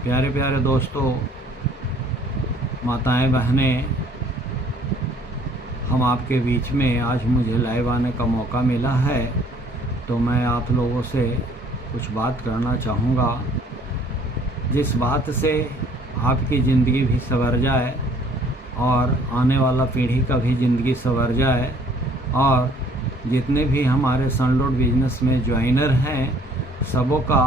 प्यारे प्यारे दोस्तों, माताएं, बहनें, हम आपके बीच में आज मुझे लाइव आने का मौका मिला है, तो मैं आप लोगों से कुछ बात करना चाहूँगा, जिस बात से आपकी ज़िंदगी भी संवर जाए और आने वाला पीढ़ी का भी ज़िंदगी संवर जाए और जितने भी हमारे सनलोड बिजनेस में ज्वाइनर हैं सबों का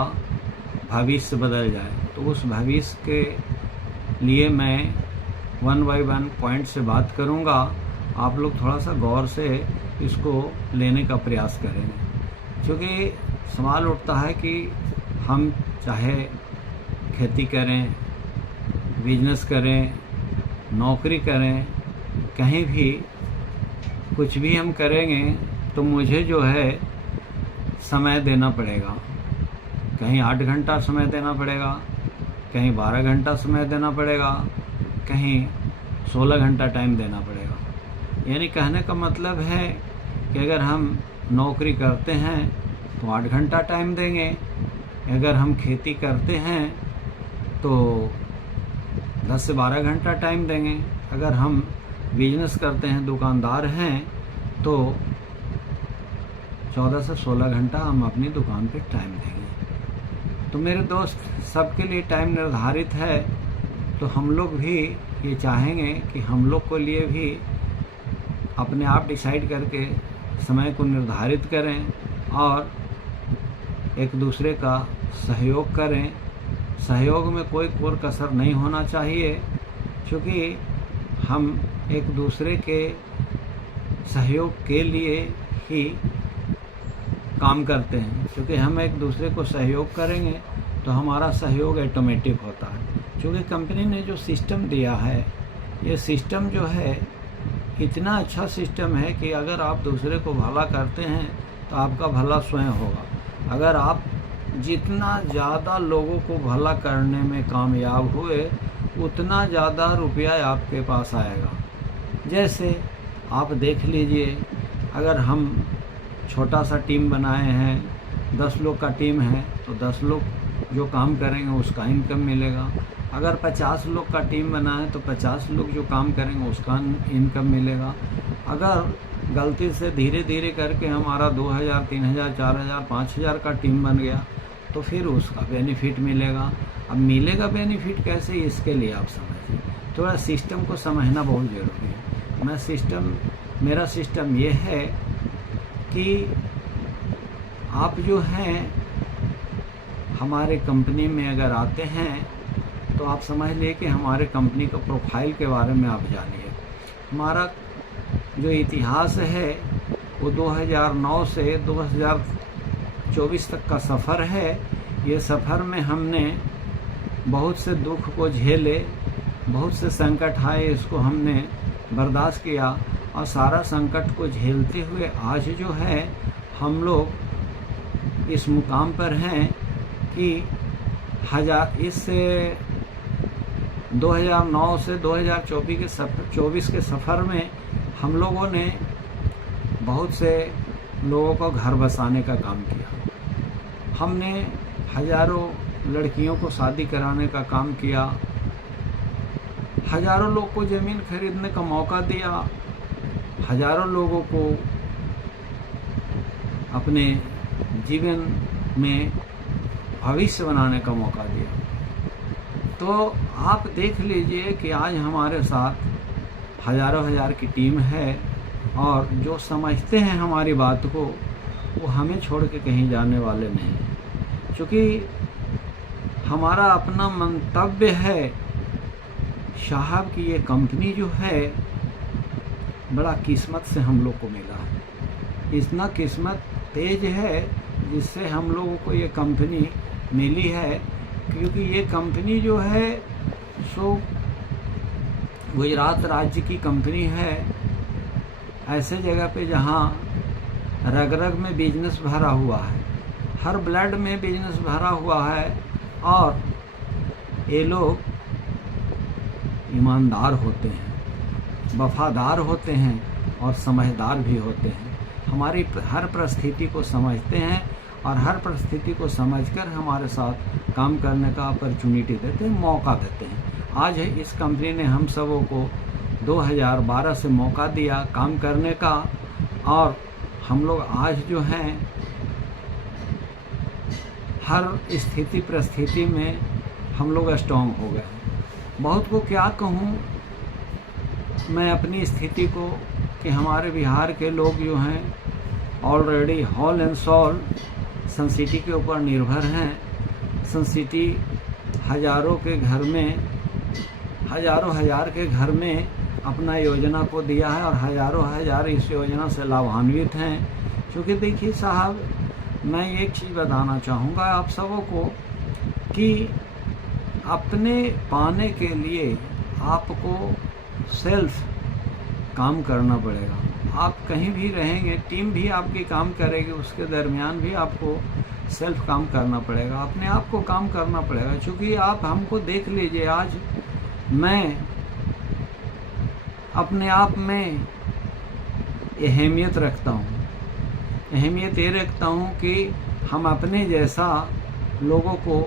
भविष्य बदल जाए। तो उस भविष्य के लिए मैं 1 बाय 1 पॉइंट से बात करूंगा। आप लोग थोड़ा सा गौर से इसको लेने का प्रयास करेंगे, क्योंकि सवाल उठता है कि हम चाहे खेती करें, बिजनेस करें, नौकरी करें, कहीं भी कुछ भी हम करेंगे तो मुझे जो है समय देना पड़ेगा। कहीं 8 घंटा समय देना पड़ेगा, कहीं 12 घंटा समय देना पड़ेगा, कहीं 16 घंटा टाइम देना पड़ेगा। यानी कहने का मतलब है कि अगर हम नौकरी करते हैं तो 8 घंटा टाइम देंगे, अगर हम खेती करते हैं तो 10 से 12 घंटा टाइम देंगे, अगर हम बिजनेस करते हैं, दुकानदार हैं, तो 14 से 16 घंटा हम अपनी दुकान पे टाइम देंगे। तो मेरे दोस्त, सबके लिए टाइम निर्धारित है, तो हम लोग भी ये चाहेंगे कि हम लोग को लिए भी अपने आप डिसाइड करके समय को निर्धारित करें और एक दूसरे का सहयोग करें। सहयोग में कोई कोर कसर नहीं होना चाहिए, क्योंकि हम एक दूसरे के सहयोग के लिए ही काम करते हैं। क्योंकि हम एक दूसरे को सहयोग करेंगे तो हमारा सहयोग ऑटोमेटिक होता है। क्योंकि कंपनी ने जो सिस्टम दिया है, ये सिस्टम जो है इतना अच्छा सिस्टम है कि अगर आप दूसरे को भला करते हैं तो आपका भला स्वयं होगा। अगर आप जितना ज़्यादा लोगों को भला करने में कामयाब हुए, उतना ज़्यादा रुपया आपके पास आएगा। जैसे आप देख लीजिए, अगर हम छोटा सा टीम बनाए हैं, 10 लोग का टीम है, तो 10 लोग जो काम करेंगे उसका इनकम मिलेगा। अगर 50 लोग का टीम बना है तो 50 लोग जो काम करेंगे उसका इनकम मिलेगा। अगर गलती से धीरे धीरे करके हमारा 2000, 3000, 4000, 5000 का टीम बन गया तो फिर उसका बेनिफिट मिलेगा। अब मिलेगा बेनिफिट कैसे, इसके लिए आप समझिए, थोड़ा सिस्टम को समझना बहुत ज़रूरी है। मेरा सिस्टम ये है कि आप जो हैं हमारे कंपनी में अगर आते हैं तो आप समझ लिए कि हमारे कंपनी का प्रोफाइल के बारे में आप जानिए। हमारा जो इतिहास है वो 2009 से 2024 तक का सफ़र है। ये सफ़र में हमने बहुत से दुख को झेले, बहुत से संकट आए, इसको हमने बर्दाश्त किया और सारा संकट को झेलते हुए आज जो है हम लोग इस मुकाम पर हैं कि 2009 से 2024 के सफ़र में हम लोगों ने बहुत से लोगों को घर बसाने का काम किया। हमने हज़ारों लड़कियों को शादी कराने का काम किया, हज़ारों लोग को ज़मीन खरीदने का मौका दिया, हज़ारों लोगों को अपने जीवन में भविष्य बनाने का मौका दिया। तो आप देख लीजिए कि आज हमारे साथ हज़ारों हज़ार की टीम है और जो समझते हैं हमारी बात को, वो हमें छोड़ के कहीं जाने वाले नहीं, क्योंकि हमारा अपना मंतव्य है साहब कि ये कंपनी जो है बड़ा किस्मत से हम लोग को मिला है। इतना किस्मत तेज है जिससे हम लोगों को ये कंपनी मिली है, क्योंकि ये कंपनी जो है सो गुजरात राज्य की कंपनी है। ऐसे जगह पे जहाँ रग रग में बिजनेस भरा हुआ है, हर ब्लड में बिजनेस भरा हुआ है और ये लोग ईमानदार होते हैं, वफादार होते हैं और समझदार भी होते हैं। हमारी हर परिस्थिति को समझते हैं और हर परिस्थिति को समझकर हमारे साथ काम करने का अपॉर्चुनिटी देते हैं, मौका देते हैं। आज इस कंपनी ने हम सबों को 2012 से मौका दिया काम करने का, और हम लोग आज जो हैं हर स्थिति परिस्थिति में हम लोग स्ट्रॉन्ग हो गए। बहुत को क्या कहूँ मैं अपनी स्थिति को, कि हमारे बिहार के लोग जो हैं already whole and sole sun city के ऊपर निर्भर हैं। सन सिटी हज़ारों के घर में, हज़ार के घर में अपना योजना को दिया है, और हज़ारों हज़ार इस योजना से लाभान्वित हैं। क्योंकि देखिए साहब, मैं एक चीज़ बताना चाहूँगा आप सबों को कि अपने पाने के लिए आपको सेल्फ काम करना पड़ेगा। आप कहीं भी रहेंगे, टीम भी आपकी काम करेगी, उसके दरमियान भी आपको सेल्फ काम करना पड़ेगा, अपने आप को काम करना पड़ेगा। क्योंकि आप हमको देख लीजिए, आज मैं अपने आप में अहमियत रखता हूँ। अहमियत ये रखता हूँ कि हम अपने जैसा लोगों को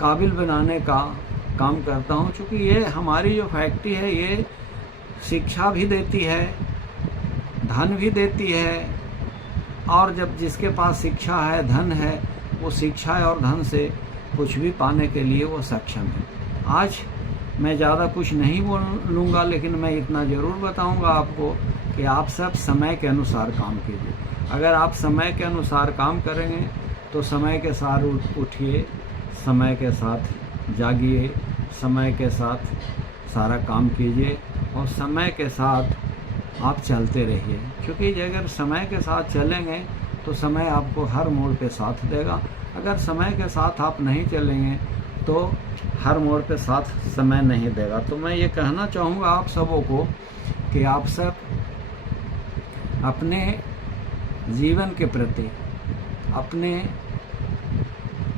काबिल बनाने का काम करता हूँ। क्योंकि ये हमारी जो फैक्ट्री है, ये शिक्षा भी देती है, धन भी देती है, और जब जिसके पास शिक्षा है, धन है, वो शिक्षा और धन से कुछ भी पाने के लिए वो सक्षम है। आज मैं ज़्यादा कुछ नहीं बोलूँगा, लेकिन मैं इतना ज़रूर बताऊँगा आपको कि आप सब समय के अनुसार काम कीजिए। अगर आप समय के अनुसार काम करेंगे तो समय के साथ उठिए, समय के साथ जागिए, समय के साथ सारा काम कीजिए, और समय के साथ आप चलते रहिए। क्योंकि अगर समय के साथ चलेंगे तो समय आपको हर मोड़ पे साथ देगा। अगर समय के साथ आप नहीं चलेंगे तो हर मोड़ पे साथ समय नहीं देगा। तो मैं ये कहना चाहूँगा आप सबों को कि आप सब अपने जीवन के प्रति, अपने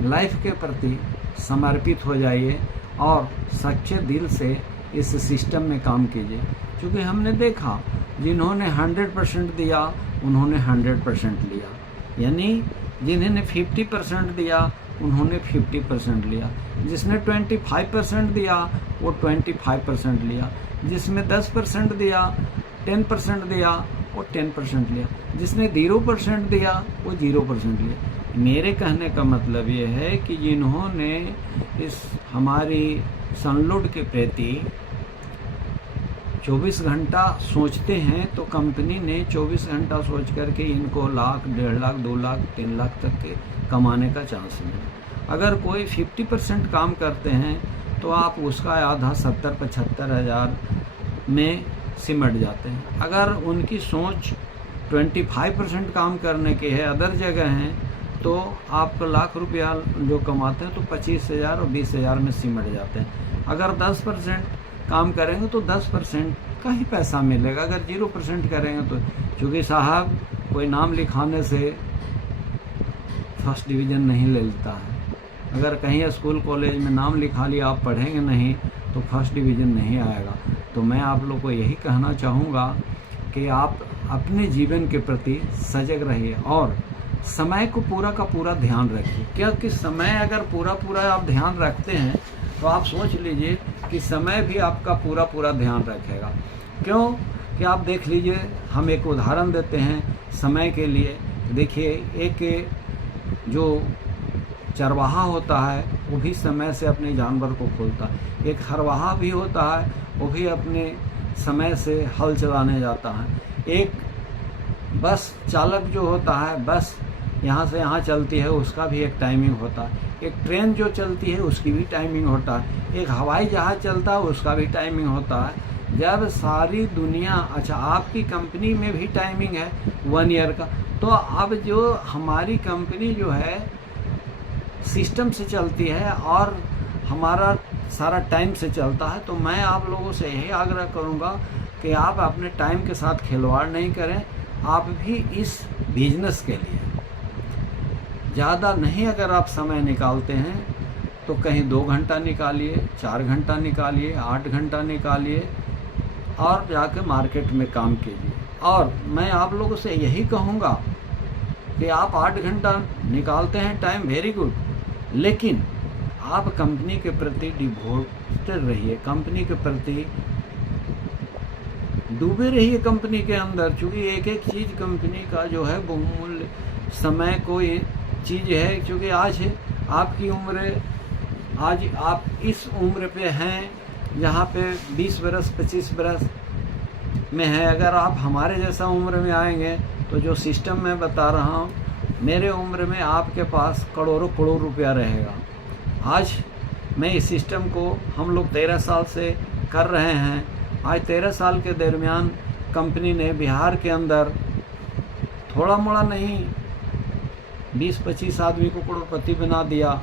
लाइफ के प्रति समर्पित हो जाइए, और सच्चे दिल से इस सिस्टम में काम कीजिए। क्योंकि हमने देखा, जिन्होंने 100% दिया उन्होंने 100% लिया, यानी जिन्होंने 50% दिया उन्होंने 50% लिया, जिसने 25% दिया वो 25% लिया, जिसने 10% दिया, 10% दिया वो 10% लिया, जिसने 0% दिया वो 0% लिया। मेरे कहने का मतलब ये है कि जिन्होंने इस हमारी सनलोड के प्रति 24 घंटा सोचते हैं, तो कंपनी ने 24 घंटा सोच करके इनको लाख, 1.5 लाख, 2 लाख, 3 लाख तक के कमाने का चांस मिला। अगर कोई 50% काम करते हैं तो आप उसका आधा 70-75 हज़ार में सिमट जाते हैं। अगर उनकी सोच 25% काम करने की है, अदर जगह हैं, तो आप लाख रुपया जो कमाते हैं तो 25,000 और 20,000 में सिमट जाते हैं। अगर 10% काम करेंगे तो 10% का ही पैसा मिलेगा। अगर 0% करेंगे तो, चूँकि साहब कोई नाम लिखाने से फर्स्ट डिवीज़न नहीं ले लेता है। अगर कहीं स्कूल कॉलेज में नाम लिखा लिया, आप पढ़ेंगे नहीं तो फर्स्ट डिवीज़न नहीं आएगा। तो मैं आप लोग को यही कहना चाहूँगा कि आप अपने जीवन के प्रति सजग रहिए और समय को पूरा का पूरा ध्यान रखिए। क्योंकि समय अगर पूरा आप ध्यान रखते हैं तो आप सोच लीजिए कि समय भी आपका पूरा ध्यान रखेगा। क्यों कि आप देख लीजिए, हम एक उदाहरण देते हैं समय के लिए। देखिए, एक जो चरवाहा होता है वो भी समय से अपने जानवर को खोलता है। एक हरवाहा भी होता है, वो भी अपने समय से हल चलाने जाता है। एक बस चालक जो होता है, बस यहाँ से यहाँ चलती है, उसका भी एक टाइमिंग होता है। एक ट्रेन जो चलती है उसकी भी टाइमिंग होता है। एक हवाई जहाज़ चलता है उसका भी टाइमिंग होता है। जब सारी दुनिया, अच्छा आपकी कंपनी में भी टाइमिंग है 1 ईयर का, तो अब जो हमारी कंपनी जो है सिस्टम से चलती है और हमारा सारा टाइम से चलता है। तो मैं आप लोगों से यही आग्रह करूँगा कि आप अपने टाइम के साथ खिलवाड़ नहीं करें। आप भी इस बिजनेस के लिए ज़्यादा नहीं, अगर आप समय निकालते हैं तो कहीं 2 घंटा निकालिए, 4 घंटा निकालिए, 8 घंटा निकालिए और जाके मार्केट में काम कीजिए। और मैं आप लोगों से यही कहूँगा कि आप 8 घंटा निकालते हैं टाइम, वेरी गुड, लेकिन आप कंपनी के प्रति डिवोटेड रहिए, कंपनी के प्रति डूबे रहिए कंपनी के अंदर, क्योंकि एक एक चीज़ कंपनी का जो है बहुमूल्य समय कोई चीज़ है। क्योंकि आज आपकी उम्र, आज आप इस उम्र पे हैं जहाँ पे 20 बरस 25 बरस में है। अगर आप हमारे जैसा उम्र में आएंगे तो जो सिस्टम मैं बता रहा हूँ, मेरे उम्र में आपके पास करोड़ों करोड़ रुपया रहेगा। आज मैं इस सिस्टम को हम लोग 13 साल से कर रहे हैं। आज 13 साल के दरमियान कंपनी ने बिहार के अंदर थोड़ा मोड़ा नहीं 20-25 आदमी को करोड़पति बना दिया,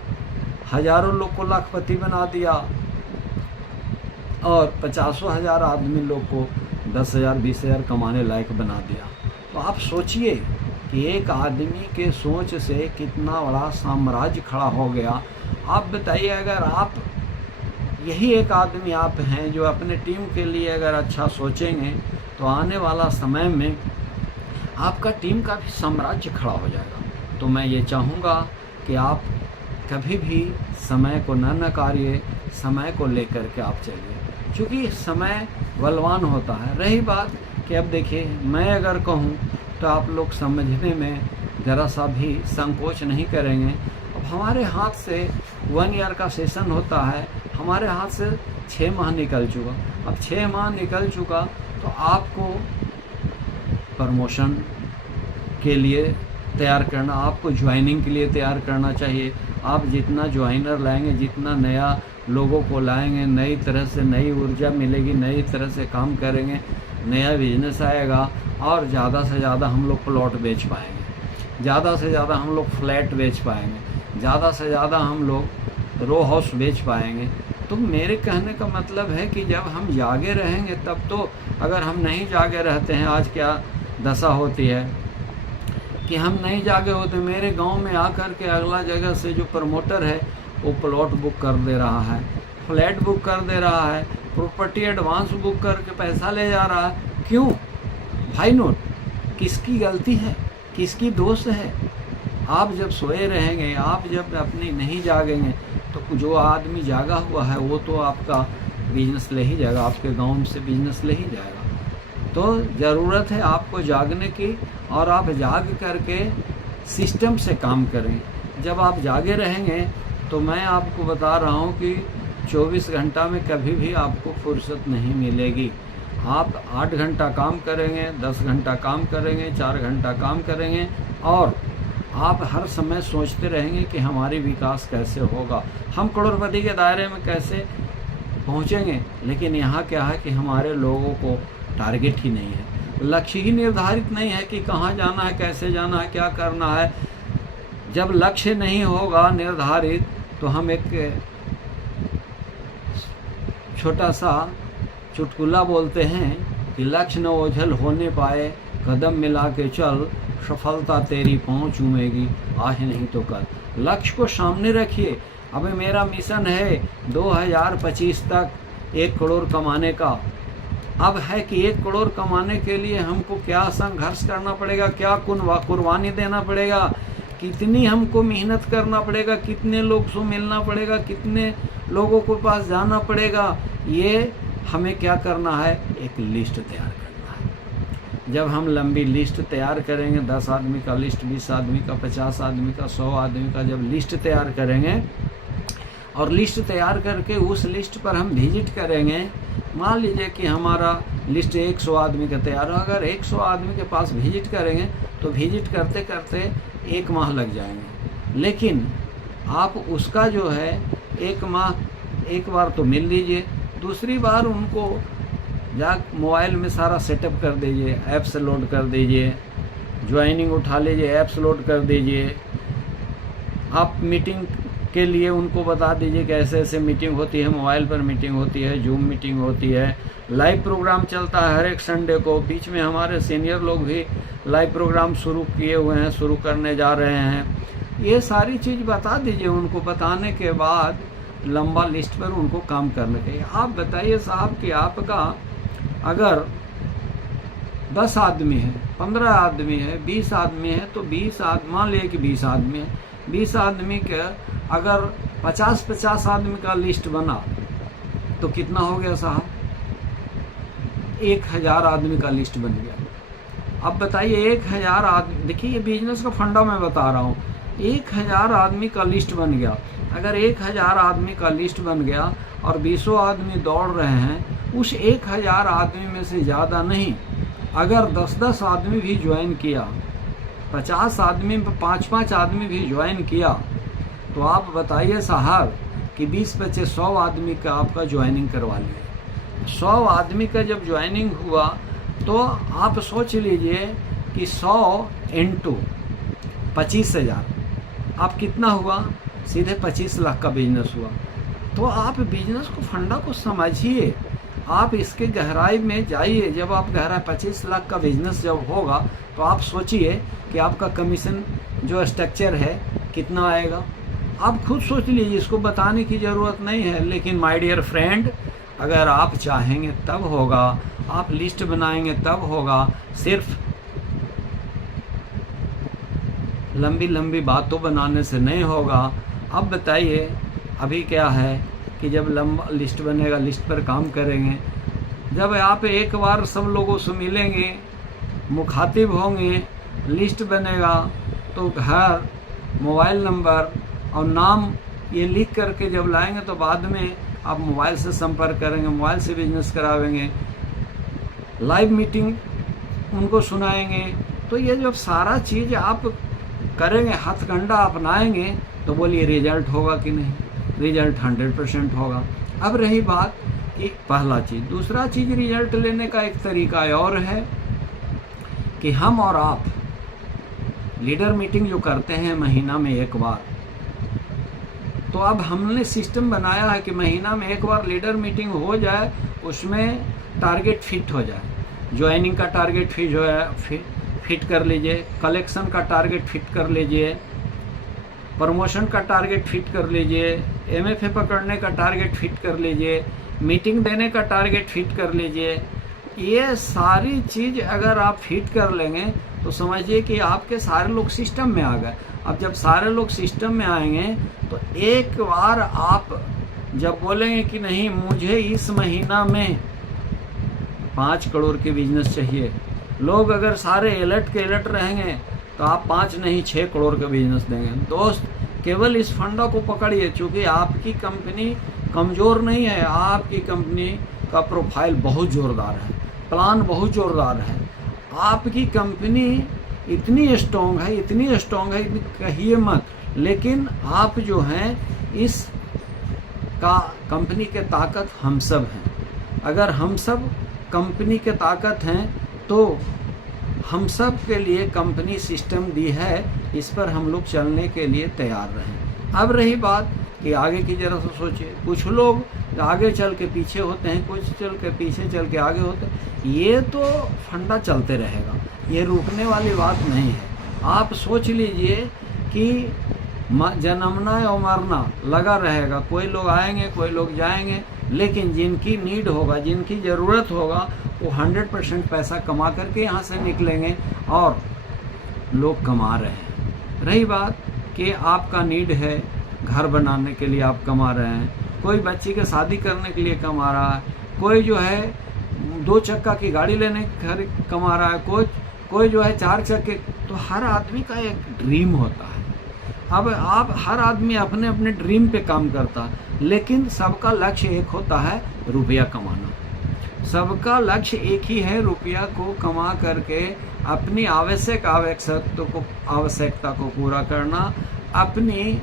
हजारों लोग को लाखपति बना दिया और 50,000 आदमी लोग को 10,000 20,000 कमाने लायक बना दिया। तो आप सोचिए कि एक आदमी के सोच से कितना बड़ा साम्राज्य खड़ा हो गया। आप बताइए, अगर आप यही एक आदमी आप हैं जो अपने टीम के लिए अगर अच्छा सोचेंगे तो आने वाला समय में आपका टीम का भी साम्राज्य खड़ा हो जाएगा। तो मैं ये चाहूँगा कि आप कभी भी समय को न नकारिए, समय को लेकर के आप चलिए, क्योंकि समय बलवान होता है। रही बात कि अब देखिए, मैं अगर कहूँ तो आप लोग समझने में ज़रा सा भी संकोच नहीं करेंगे। अब हमारे हाथ से 1 ईयर का सेशन होता है, हमारे हाथ से 6 माह निकल चुका। अब 6 माह निकल चुका तो आपको प्रमोशन के लिए तैयार करना, आपको ज्वाइनिंग के लिए तैयार करना चाहिए। आप जितना ज्वाइनर लाएंगे, जितना नया लोगों को लाएंगे, नई तरह से नई ऊर्जा मिलेगी, नई तरह से काम करेंगे, नया बिजनेस आएगा और ज़्यादा से ज़्यादा हम लोग प्लॉट बेच पाएंगे, ज़्यादा से ज़्यादा हम लोग फ्लैट बेच पाएंगे, ज़्यादा से ज़्यादा हम लोग रो हाउस बेच पाएंगे। तो मेरे कहने का मतलब है कि जब हम जागे रहेंगे तब तो, अगर हम नहीं जागे रहते हैं, आज क्या दशा होती है कि हम नहीं जागे होते। मेरे गांव में आकर के अगला जगह से जो प्रमोटर है वो प्लॉट बुक कर दे रहा है, फ्लैट बुक कर दे रहा है, प्रॉपर्टी एडवांस बुक करके पैसा ले जा रहा है। क्यों भाई नोट? किसकी गलती है, किसकी दोष है? आप जब सोए रहेंगे, आप जब अपनी नहीं जागेंगे तो जो आदमी जागा हुआ है वो तो आपका बिजनेस ले ही जाएगा, आपके गांव से बिजनेस ले ही जाएगा। तो ज़रूरत है आपको जागने की, और आप जाग करके सिस्टम से काम करें। जब आप जागे रहेंगे तो मैं आपको बता रहा हूँ कि 24 घंटा में कभी भी आपको फुर्सत नहीं मिलेगी। आप 8 घंटा काम करेंगे, 10 घंटा काम करेंगे, 4 घंटा काम करेंगे, और आप हर समय सोचते रहेंगे कि हमारी विकास कैसे होगा, हम करोड़पति के दायरे में कैसे पहुंचेंगे। लेकिन यहाँ क्या है कि हमारे लोगों को टारगेट ही नहीं है, लक्ष्य ही निर्धारित नहीं है कि कहाँ जाना है, कैसे जाना है, क्या करना है। जब लक्ष्य नहीं होगा निर्धारित तो हम एक छोटा सा चुटकुला बोलते हैं कि लक्ष्य न ओझल होने पाए, कदम मिला के चल, सफलता तेरी पाँव चूमेगी, आहे नहीं तो कल। लक्ष्य को सामने रखिए। अभी मेरा मिशन है 2025 तक 1 करोड़ कमाने का। अब है कि 1 करोड़ कमाने के लिए हमको क्या संघर्ष करना पड़ेगा, क्या कुर्बानी देना पड़ेगा, कितनी हमको मेहनत करना पड़ेगा, कितने लोग से मिलना पड़ेगा, कितने लोगों के पास जाना पड़ेगा। ये हमें क्या करना है, एक लिस्ट तैयार करना है। जब हम लंबी लिस्ट तैयार करेंगे, 10 आदमी का लिस्ट, 20 आदमी का, 50 आदमी का, 100 आदमी का, जब लिस्ट तैयार करेंगे और लिस्ट तैयार करके उस लिस्ट पर हम विजिट करेंगे, मान लीजिए कि हमारा लिस्ट 100 आदमी का तैयार हो, अगर 100 आदमी के पास विजिट करेंगे तो विजिट करते करते 1 माह लग जाएंगे। लेकिन आप उसका जो है 1 माह, एक बार तो मिल लीजिए, दूसरी बार उनको मोबाइल में सारा सेटअप कर दीजिए, ऐप्स लोड कर दीजिए, ज्वाइनिंग उठा लीजिए, ऐप्स लोड कर दीजिए। आप मीटिंग के लिए उनको बता दीजिए कि ऐसे ऐसे मीटिंग होती है, मोबाइल पर मीटिंग होती है, जूम मीटिंग होती है, लाइव प्रोग्राम चलता है हर एक संडे को। बीच में हमारे सीनियर लोग भी लाइव प्रोग्राम शुरू किए हुए हैं, शुरू करने जा रहे हैं। ये सारी चीज़ बता दीजिए उनको। बताने के बाद लंबा लिस्ट पर उनको काम करना चाहिए। आप बताइए साहब कि आपका अगर 10 आदमी है, 15 आदमी है, 20 आदमी है, तो 20 आदमी, मान लिया कि 20 आदमी है, 20 आदमी के अगर 50-50 आदमी का लिस्ट बना तो कितना हो गया साहब? 1000 आदमी का लिस्ट बन गया। अब बताइए 1000 आदमी, देखिए ये बिजनेस का फंडा मैं बता रहा हूँ। 1000 आदमी का लिस्ट बन गया। अगर 1000 आदमी का लिस्ट बन गया और 20 आदमी दौड़ रहे हैं, उस 1000 आदमी में से ज़्यादा नहीं, अगर 10-10 आदमी भी ज्वाइन किया, 50 आदमी में 5-5 आदमी भी ज्वाइन किया, तो आप बताइए साहब कि 20-25-100 आदमी का आपका ज्वाइनिंग करवा लिया। 100 आदमी का जब ज्वाइनिंग हुआ तो आप सोच लीजिए कि 100 इंटू 25,000, आप कितना हुआ? सीधे 25 लाख का बिजनेस हुआ। तो आप बिजनेस को फंडा को समझिए, आप इसके गहराई में जाइए। जब आप गहराई 25 लाख का बिजनेस जब होगा तो आप सोचिए कि आपका कमीशन जो स्ट्रक्चर है कितना आएगा। आप खुद सोच लीजिए, इसको बताने की ज़रूरत नहीं है। लेकिन माय डियर फ्रेंड, अगर आप चाहेंगे तब होगा, आप लिस्ट बनाएंगे तब होगा। सिर्फ लंबी लंबी बातों बनाने से नहीं होगा। अब बताइए अभी क्या है कि जब लंबा लिस्ट बनेगा, लिस्ट पर काम करेंगे, जब आप एक बार सब लोगों से मिलेंगे, मुखातिब होंगे, लिस्ट बनेगा, तो घर, मोबाइल नंबर और नाम ये लिख करके जब लाएंगे तो बाद में आप मोबाइल से संपर्क करेंगे, मोबाइल से बिजनेस करावेंगे, लाइव मीटिंग उनको सुनाएंगे। तो ये जब सारा चीज़ आप करेंगे, हथकंडा अपनाएंगे, तो बोलिए रिजल्ट होगा कि नहीं? रिजल्ट 100% होगा। अब रही बात कि पहला चीज़, दूसरा चीज़ रिजल्ट लेने का एक तरीका और है कि हम और आप लीडर मीटिंग जो करते हैं महीना में एक बार, तो अब हमने सिस्टम बनाया है कि महीना में एक बार लीडर मीटिंग हो जाए, उसमें टारगेट फिट हो जाए। ज्वाइनिंग का टारगेट फिट हो जाए, फिट कर लीजिए, कलेक्शन का टारगेट फिट कर लीजिए, प्रमोशन का टारगेट फिट कर लीजिए, MFA पकड़ने का टारगेट फिट कर लीजिए, मीटिंग देने का टारगेट फिट कर लीजिए। ये सारी चीज़ अगर आप फिट कर लेंगे तो समझिए कि आपके सारे लोग सिस्टम में आ गए। अब जब सारे लोग सिस्टम में आएंगे तो एक बार आप जब बोलेंगे कि नहीं मुझे इस महीना में 5 करोड़ के बिजनेस चाहिए, लोग अगर सारे अलर्ट के अलर्ट रहेंगे तो आप 5 नहीं 6 करोड़ का बिजनेस देंगे। दोस्त, केवल इस फंडा को पकड़िए, क्योंकि आपकी कंपनी कमज़ोर नहीं है, आपकी कंपनी का प्रोफाइल बहुत ज़ोरदार है, प्लान बहुत ज़ोरदार है, आपकी कंपनी इतनी स्ट्रॉन्ग है, इतनी स्ट्रॉन्ग है, इतनी कहिए मत। लेकिन आप जो हैं, इस का कंपनी के ताकत हम सब हैं। अगर हम सब कंपनी के ताकत हैं तो हम सब के लिए कंपनी सिस्टम दी है, इस पर हम लोग चलने के लिए तैयार रहें। अब रही बात कि आगे की जरा से सोचिए, कुछ लोग आगे चल के पीछे होते हैं, कुछ चल के पीछे चल के आगे होते हैं। ये तो फंडा चलते रहेगा, ये रुकने वाली बात नहीं है। आप सोच लीजिए कि जन्मना और मरना लगा रहेगा, कोई लोग आएंगे कोई लोग जाएंगे, लेकिन जिनकी नीड होगा, जिनकी ज़रूरत होगा, वो 100% पैसा कमा करके यहाँ से निकलेंगे और लोग कमा रहे हैं। रही बात कि आपका नीड है, घर बनाने के लिए आप कमा रहे हैं, कोई बच्ची की शादी करने के लिए कमा रहा है, कोई जो है 2 चक्का की गाड़ी लेने के कमा रहा है, कोई जो है 4 चक्के। तो हर आदमी का एक ड्रीम होता है। अब आप हर आदमी अपने अपने ड्रीम पे काम करता है, लेकिन सबका लक्ष्य एक होता है, रुपया कमाना। सबका लक्ष्य एक ही है, रुपया को कमा करके अपनी आवश्यकता को पूरा करना, अपनी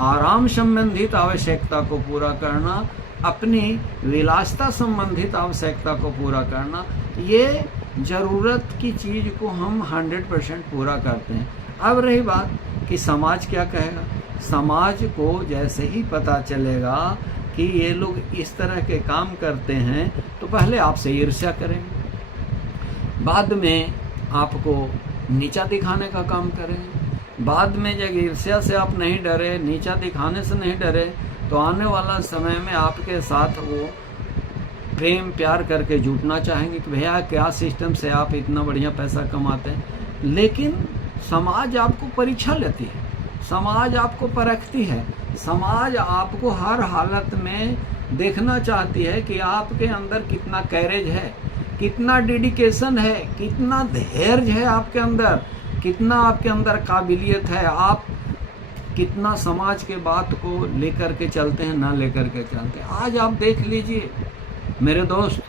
आराम संबंधित आवश्यकता को पूरा करना, अपनी विलासिता संबंधित आवश्यकता को पूरा करना। ये ज़रूरत की चीज़ को हम 100% पूरा करते हैं। अब रही बात कि समाज क्या कहेगा। समाज को जैसे ही पता चलेगा कि ये लोग इस तरह के काम करते हैं तो पहले आपसे ईर्ष्या करेंगे, बाद में आपको नीचा दिखाने का काम करेंगे, बाद में जब ईर्ष्या से आप नहीं डरे, नीचा दिखाने से नहीं डरे, तो आने वाला समय में आपके साथ वो प्रेम प्यार करके जुटना चाहेंगे कि भैया क्या सिस्टम से आप इतना बढ़िया पैसा कमाते हैं। लेकिन समाज आपको परीक्षा लेती है, समाज आपको परखती है, समाज आपको हर हालत में देखना चाहती है कि आपके अंदर कितना कैरेज है, कितना डेडिकेशन है, कितना धैर्य है आपके अंदर, कितना आपके अंदर काबिलियत है, आप कितना समाज के बात को लेकर के चलते हैं, ना लेकर के चलते हैं। आज आप देख लीजिए मेरे दोस्त,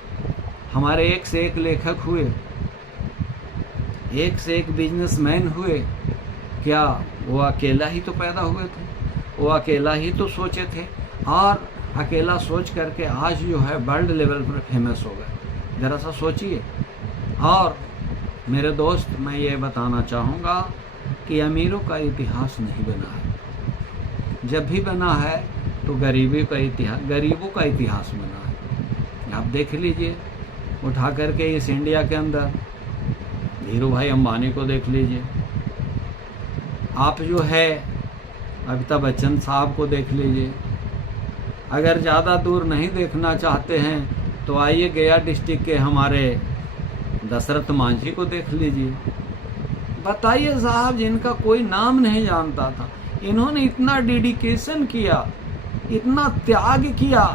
हमारे एक से एक लेखक हुए, एक से एक बिजनेसमैन हुए। क्या वो अकेला ही तो पैदा हुए थे? वो अकेला ही तो सोचे थे और अकेला सोच करके आज जो है वर्ल्ड लेवल पर फेमस हो गए। ज़रा सा सोचिए। और मेरे दोस्त, मैं ये बताना चाहूँगा कि अमीरों का इतिहास नहीं बना है। जब भी बना है तो गरीबों का इतिहास बना है। आप देख लीजिए, उठा करके इस इंडिया के अंदर धीरू भाई अंबानी को देख लीजिए, आप जो है अमिताभ बच्चन साहब को देख लीजिए। अगर ज़्यादा दूर नहीं देखना चाहते हैं तो आइए गया डिस्ट्रिक्ट के हमारे दशरथ मांझी को देख लीजिए। बताइए साहब, जिनका कोई नाम नहीं जानता था, इन्होंने इतना डेडिकेशन किया, इतना त्याग किया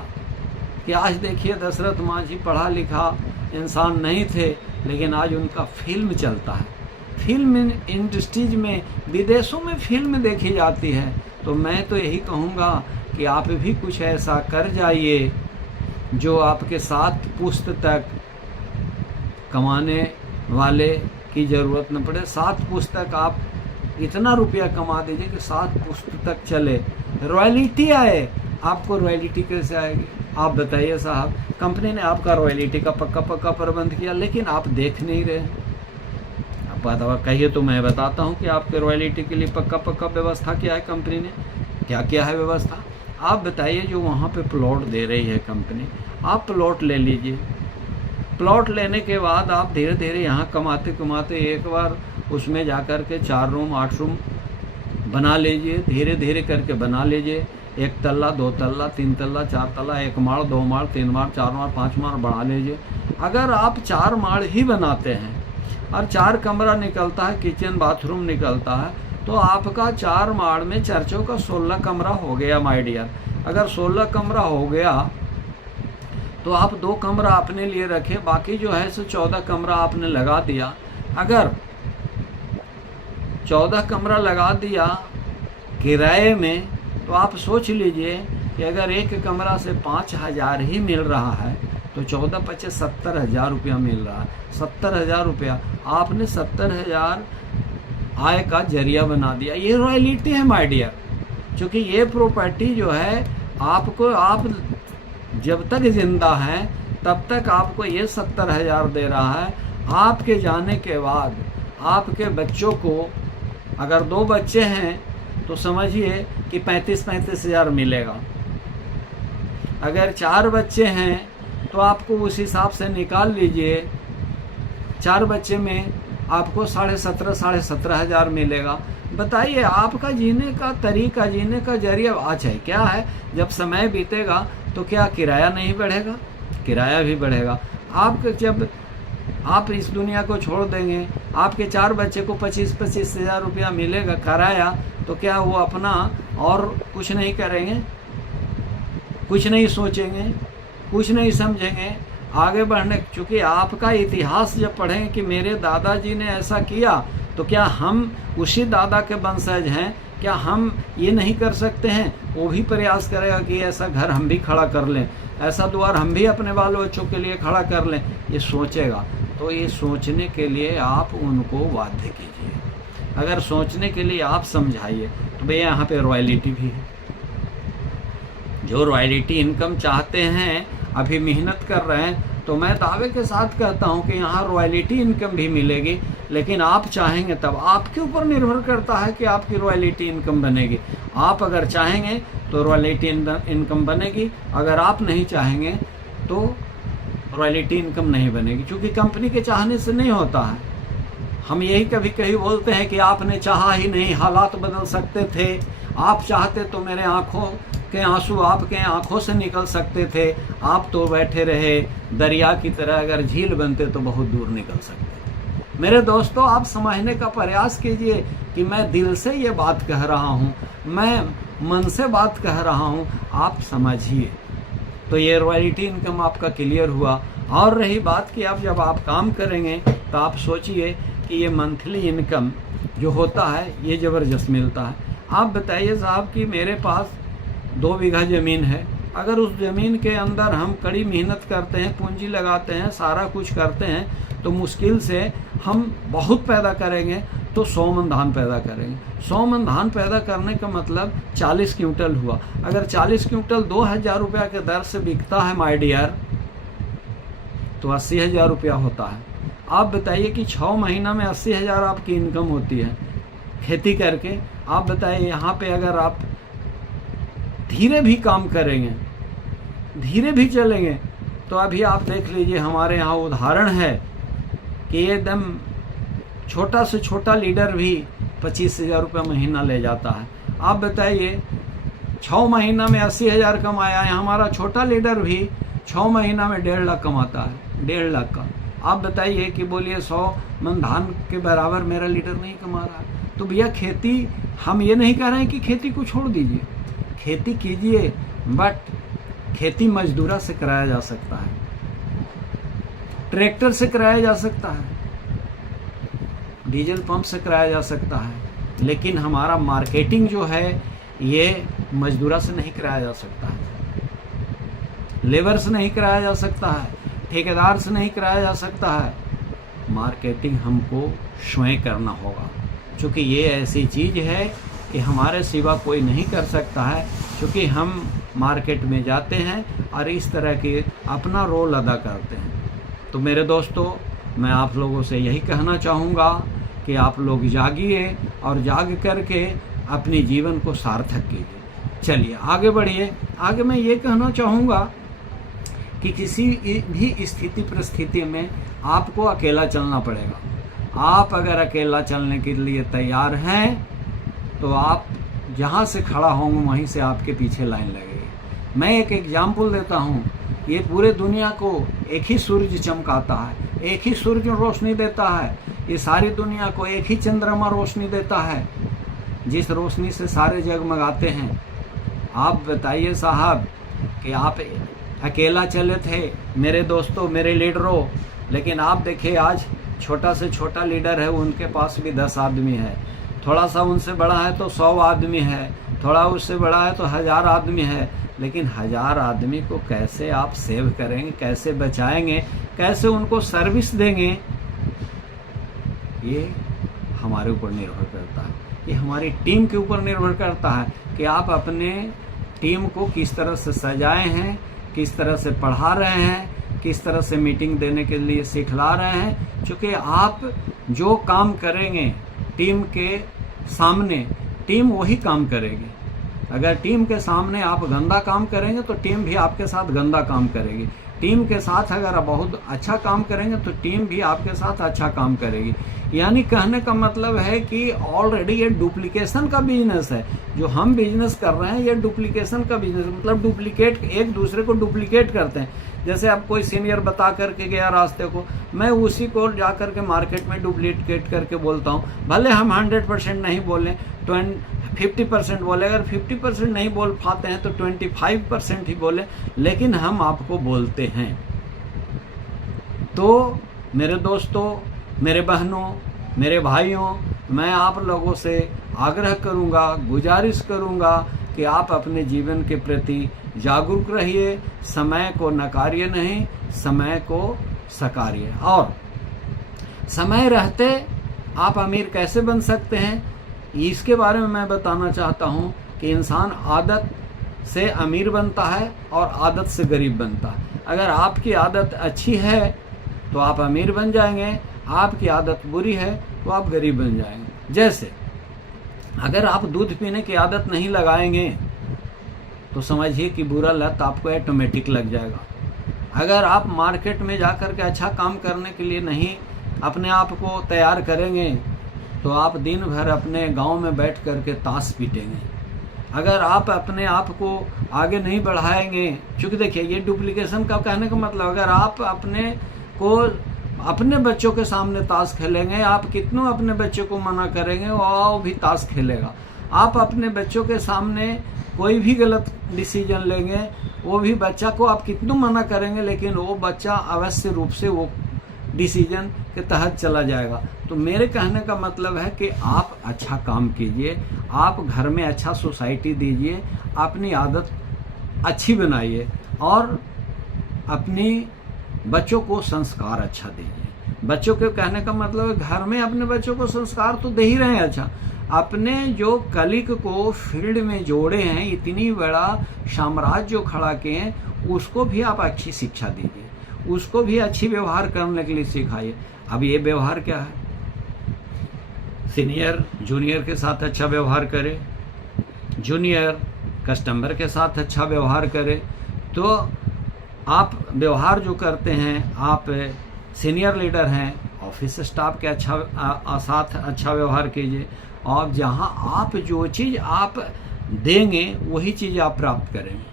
कि आज देखिए दशरथ मांझी पढ़ा लिखा इंसान नहीं थे, लेकिन आज उनका फिल्म चलता है। फिल्म इंडस्ट्रीज में, विदेशों में फिल्म देखी जाती है। तो मैं तो यही कहूँगा कि आप भी कुछ ऐसा कर जाइए जो आपके 7 पुश्त तक कमाने वाले की ज़रूरत न पड़े। 7 पुश्त तक आप इतना रुपया कमा दीजिए कि 7 पुश्त तक चले, रॉयल्टी आए। आपको रॉयल्टी कैसे आएगी? आप बताइए साहब। कंपनी ने आपका रॉयल्टी का पक्का प्रबंध किया, लेकिन आप देख नहीं रहे। आप बात कहिए तो मैं बताता हूँ कि आपके रॉयल्टी के लिए पक्का व्यवस्था क्या है कंपनी ने, क्या है व्यवस्था। आप बताइए, जो वहाँ पे प्लॉट दे रही है कंपनी, आप प्लॉट ले लीजिए। प्लॉट लेने के बाद आप धीरे धीरे यहाँ कमाते कमाते एक बार उसमें जाकर के 4 रूम 8 रूम बना लीजिए। धीरे धीरे करके बना लीजिए। 1 तल्ला 2 तल्ला 3 तल्ला 4 तल्ला, 1 माड़ 2 माड़ 3 माड़ 4 माड़ 5 माड़ बढ़ा लीजिए। अगर आप 4 माड़ ही बनाते हैं और 4 कमरा निकलता है, किचन बाथरूम निकलता है, तो आपका 4 माड़ में चर्चों का 16 कमरा हो गया माय डियर। अगर 16 कमरा हो गया तो आप 2 कमरा अपने लिए रखे, बाकी जो है सो 14 कमरा आपने लगा दिया। अगर 14 कमरा लगा दिया किराए में, तो आप सोच लीजिए कि अगर एक कमरा से 5,000 ही मिल रहा है तो 14 × 5 = 70,000 रुपया मिल रहा है। 70,000 रुपया आपने 70,000 आय का जरिया बना दिया। ये रॉयल्टी है माय डियर। क्योंकि ये प्रॉपर्टी जो है आपको, आप जब तक जिंदा हैं तब तक आपको ये 70,000 दे रहा है। आपके जाने के बाद आपके बच्चों को, अगर 2 बच्चे हैं तो समझिए कि 35,000 मिलेगा। अगर 4 बच्चे हैं तो आपको उस हिसाब से निकाल लीजिए, 4 बच्चे में आपको 17,500 मिलेगा। बताइए, आपका जीने का तरीका, जीने का जरिया आज है क्या है? जब समय बीतेगा तो क्या किराया नहीं बढ़ेगा? किराया भी बढ़ेगा। जब आप इस दुनिया को छोड़ देंगे, आपके 4 बच्चे को 25,000 रुपया मिलेगा किराया, तो क्या वो अपना और कुछ नहीं करेंगे? कुछ नहीं सोचेंगे, कुछ नहीं समझेंगे आगे बढ़ने? क्योंकि आपका इतिहास जब पढ़ेंगे कि मेरे दादाजी ने ऐसा किया, तो क्या हम उसी दादा के वंशज हैं? क्या हम ये नहीं कर सकते हैं? वो भी प्रयास करेगा कि ऐसा घर हम भी खड़ा कर लें, ऐसा द्वार हम भी अपने बाल बच्चों के लिए खड़ा कर लें। ये सोचेगा। तो ये सोचने के लिए आप उनको बाध्य कीजिए। अगर सोचने के लिए आप समझाइए, तो भैया यहाँ पे रॉयल्टी भी है। जो रॉयल्टी इनकम चाहते हैं, अभी मेहनत कर रहे हैं, तो मैं दावे के साथ कहता हूँ कि यहाँ रॉयल्टी इनकम भी मिलेगी। लेकिन आप चाहेंगे तब, आपके ऊपर निर्भर करता है कि आपकी रॉयल्टी इनकम बनेगी। आप अगर चाहेंगे तो रॉयल्टी इनकम बनेगी, अगर आप नहीं चाहेंगे तो रॉयल्टी इनकम नहीं बनेगी। क्योंकि कंपनी के चाहने से नहीं होता है। हम यही कभी कभी बोलते हैं कि आपने चाहा ही नहीं, हालात बदल सकते थे। आप चाहते तो मेरे आँखों के आंसू आपके आंखों से निकल सकते थे। आप तो बैठे रहे दरिया की तरह, अगर झील बनते तो बहुत दूर निकल सकते थे। मेरे दोस्तों, आप समझने का प्रयास कीजिए कि मैं दिल से ये बात कह रहा हूँ। मैं मन से बात कह रहा हूँ, आप समझिए। तो ये रॉयल्टी इनकम आपका क्लियर हुआ। और रही बात कि आप जब आप काम करेंगे तो आप सोचिए कि ये मंथली इनकम जो होता है ये ज़बरदस्त मिलता है। आप बताइए साहब कि मेरे पास 2 बीघा ज़मीन है, अगर उस ज़मीन के अंदर हम कड़ी मेहनत करते हैं, पूंजी लगाते हैं, सारा कुछ करते हैं, तो मुश्किल से हम बहुत पैदा करेंगे तो 100 मन धान पैदा करेंगे। 100 मन धान पैदा करने का मतलब 40 क्विंटल हुआ। अगर 40 क्विंटल 2000 रुपया के दर से बिकता है माय डियर, तो 80,000 रुपया होता है। आप बताइए कि 6 महीना में 80,000 आपकी इनकम होती है खेती करके। आप बताइए यहाँ पे अगर आप धीरे भी काम करेंगे, धीरे भी चलेंगे, तो अभी आप देख लीजिए हमारे यहाँ उदाहरण है कि एकदम छोटा से छोटा लीडर भी 25,000 रुपये महीना ले जाता है। आप बताइए 6 महीना में 80,000 कमाया है, हमारा छोटा लीडर भी 6 महीना में 1.5 लाख कमाता है, 1.5 लाख का। आप बताइए कि बोलिए 100 मन धान के बराबर मेरा लीडर नहीं कमा रहा है। तो भैया खेती, हम ये नहीं कह रहे हैं कि खेती को छोड़ दीजिए, खेती कीजिए, बट खेती मजदूरा से कराया जा सकता है, ट्रैक्टर से कराया जा सकता है, डीजल पंप से कराया जा सकता है, लेकिन हमारा मार्केटिंग जो है ये मजदूरा से नहीं कराया जा सकता है, लेबर से नहीं कराया जा सकता है, ठेकेदार से नहीं कराया जा सकता है। मार्केटिंग हमको स्वयं करना होगा, क्योंकि ये ऐसी चीज़ है कि हमारे सिवा कोई नहीं कर सकता है, क्योंकि हम मार्केट में जाते हैं और इस तरह के अपना रोल अदा करते हैं। तो मेरे दोस्तों, मैं आप लोगों से यही कहना चाहूँगा कि आप लोग जागिए और जाग करके अपने जीवन को सार्थक कीजिए। चलिए आगे बढ़िए। आगे मैं ये कहना चाहूँगा कि किसी भी स्थिति परिस्थिति में आपको अकेला चलना पड़ेगा। आप अगर अकेला चलने के लिए तैयार हैं तो आप जहाँ से खड़ा होंगे वहीं से आपके पीछे लाइन लगेगी। मैं एक एग्जाम्पल देता हूँ। ये पूरे दुनिया को एक ही सूरज चमकाता है, एक ही सूरज रोशनी देता है। ये सारी दुनिया को एक ही चंद्रमा रोशनी देता है, जिस रोशनी से सारे जगमगाते हैं। आप बताइए साहब कि आप अकेला चले थे मेरे दोस्तों, मेरे लीडरों, लेकिन आप देखिए आज छोटा से छोटा लीडर है, उनके पास भी 10 आदमी है, थोड़ा सा उनसे बड़ा है तो 100 आदमी है, थोड़ा उससे बड़ा है तो 1000 आदमी है। लेकिन 1000 आदमी को कैसे आप सेव करेंगे, कैसे बचाएंगे, कैसे उनको सर्विस देंगे, ये हमारे ऊपर निर्भर करता है। ये हमारी टीम के ऊपर निर्भर करता है कि आप अपने टीम को किस तरह से सजाए हैं, किस तरह से पढ़ा रहे हैं, किस तरह से मीटिंग देने के लिए सिखला रहे हैं। क्योंकि आप जो काम करेंगे टीम के सामने, टीम वही काम करेगी। अगर टीम के सामने आप गंदा काम करेंगे तो टीम भी आपके साथ गंदा काम करेगी। टीम के साथ अगर आप बहुत अच्छा काम करेंगे तो टीम भी आपके साथ अच्छा काम करेगी। यानी कहने का मतलब है कि ऑलरेडी ये डुप्लीकेशन का बिजनेस है। जो हम बिजनेस कर रहे हैं ये डुप्लीकेशन का बिजनेस, मतलब डुप्लीकेट, एक दूसरे को डुप्लीकेट करते हैं। जैसे अब कोई सीनियर बता करके गया रास्ते को, मैं उसी को जा करके मार्केट में डुप्लीकेट करके बोलता हूँ। भले हम 100% नहीं बोलें, 50% बोले, अगर 50% नहीं बोल पाते हैं तो 25% ही बोले, लेकिन हम आपको बोलते हैं। तो मेरे दोस्तों, मेरे बहनों, मेरे भाइयों, मैं आप लोगों से आग्रह करूंगा, गुजारिश करूंगा कि आप अपने जीवन के प्रति जागरूक रहिए। समय को नकारिए नहीं, समय को सकारिए। और समय रहते आप अमीर कैसे बन सकते हैं, इसके बारे में मैं बताना चाहता हूँ कि इंसान आदत से अमीर बनता है और आदत से गरीब बनता है। अगर आपकी आदत अच्छी है तो आप अमीर बन जाएंगे, आपकी आदत बुरी है तो आप गरीब बन जाएंगे। जैसे अगर आप दूध पीने की आदत नहीं लगाएंगे तो समझिए कि बुरा लत आपको ऑटोमेटिक लग जाएगा। अगर आप मार्केट में जाकर के अच्छा काम करने के लिए नहीं अपने आप को तैयार करेंगे तो आप दिन भर अपने गांव में बैठ करके ताश पीटेंगे। अगर आप अपने आप को आगे नहीं बढ़ाएंगे, क्योंकि देखिए ये डुप्लीकेशन का कहने का मतलब, अगर आप अपने बच्चों के सामने ताश खेलेंगे, आप कितनों अपने बच्चों को मना करेंगे वो भी ताश खेलेगा। आप अपने बच्चों के सामने कोई भी गलत डिसीजन लेंगे, वो भी बच्चा को आप कितना मना करेंगे, लेकिन वो बच्चा अवश्य रूप से वो डिसीजन के तहत चला जाएगा। तो मेरे कहने का मतलब है कि आप अच्छा काम कीजिए, आप घर में अच्छा सोसाइटी दीजिए, अपनी आदत अच्छी बनाइए और अपनी बच्चों को संस्कार अच्छा दीजिए। बच्चों के कहने का मतलब है घर में अपने बच्चों को संस्कार तो दे ही रहे हैं अच्छा, अपने जो कलिक को फील्ड में जोड़े हैं, इतनी बड़ा साम्राज्य जो खड़ा किए हैं, उसको भी आप अच्छी शिक्षा दीजिए, उसको भी अच्छी व्यवहार करने के लिए सिखाइए। अब ये व्यवहार क्या है, सीनियर जूनियर के साथ अच्छा व्यवहार करे, जूनियर कस्टमर के साथ अच्छा व्यवहार करे। तो आप व्यवहार जो करते हैं, आप सीनियर लीडर हैं, ऑफिस स्टाफ के साथ अच्छा व्यवहार कीजिए, और जहां आप जो चीज़ आप देंगे वही चीज़ आप प्राप्त करेंगे।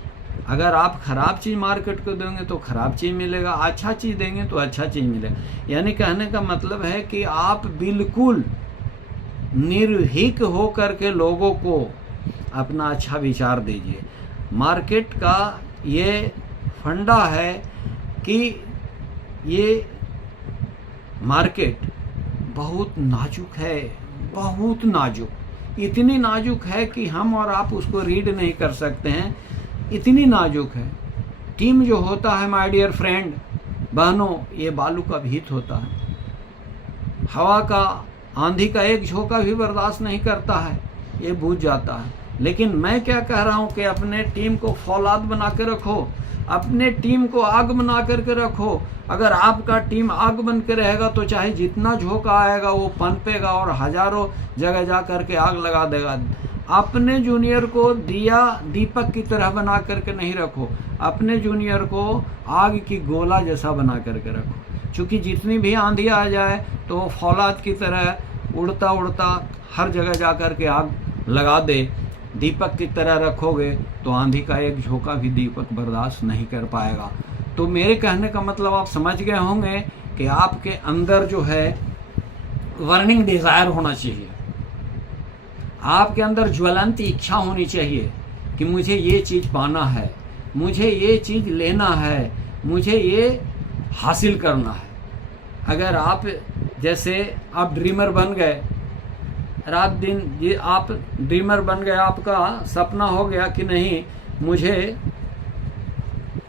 अगर आप खराब चीज़ मार्केट को देंगे तो खराब चीज़ मिलेगा, अच्छा चीज़ देंगे तो अच्छा चीज़ मिलेगा। यानी कहने का मतलब है कि आप बिल्कुल निर्भीक हो करके लोगों को अपना अच्छा विचार दीजिए। मार्केट का ये फंडा है कि ये मार्केट बहुत नाजुक है, बहुत नाजुक, इतनी नाजुक है कि हम और आप उसको रीड नहीं कर सकते हैं, इतनी नाजुक है। टीम जो होता है माय डियर फ्रेंड, बहनों, ये बालू का भीत होता है, हवा का, आंधी का एक झोंका भी बर्दाश्त नहीं करता है, ये बूझ जाता है। लेकिन मैं क्या कह रहा हूँ कि अपने टीम को फौलाद बना के रखो, अपने टीम को आग बना करके रखो। अगर आपका टीम आग बन के रहेगा तो चाहे जितना झोंका आएगा वो पनपेगा और हजारों जगह जा करके आग लगा देगा। अपने जूनियर को दिया दीपक की तरह बना करके नहीं रखो, अपने जूनियर को आग की गोला जैसा बना करके रखो। क्योंकि जितनी भी आंधी आ जाए तो वो फौलाद की तरह उड़ता उड़ता हर जगह जा करके आग लगा दे। दीपक की तरह रखोगे तो आंधी का एक झोंका भी दीपक बर्दाश्त नहीं कर पाएगा। तो मेरे कहने का मतलब आप समझ गए होंगे कि आपके अंदर जो है बर्निंग डिजायर होना चाहिए, आपके अंदर ज्वलंत इच्छा होनी चाहिए कि मुझे ये चीज़ पाना है, मुझे ये चीज़ लेना है, मुझे ये हासिल करना है। अगर आप जैसे आप ड्रीमर बन गए, रात दिन ये आप ड्रीमर बन गए, आपका सपना हो गया कि नहीं मुझे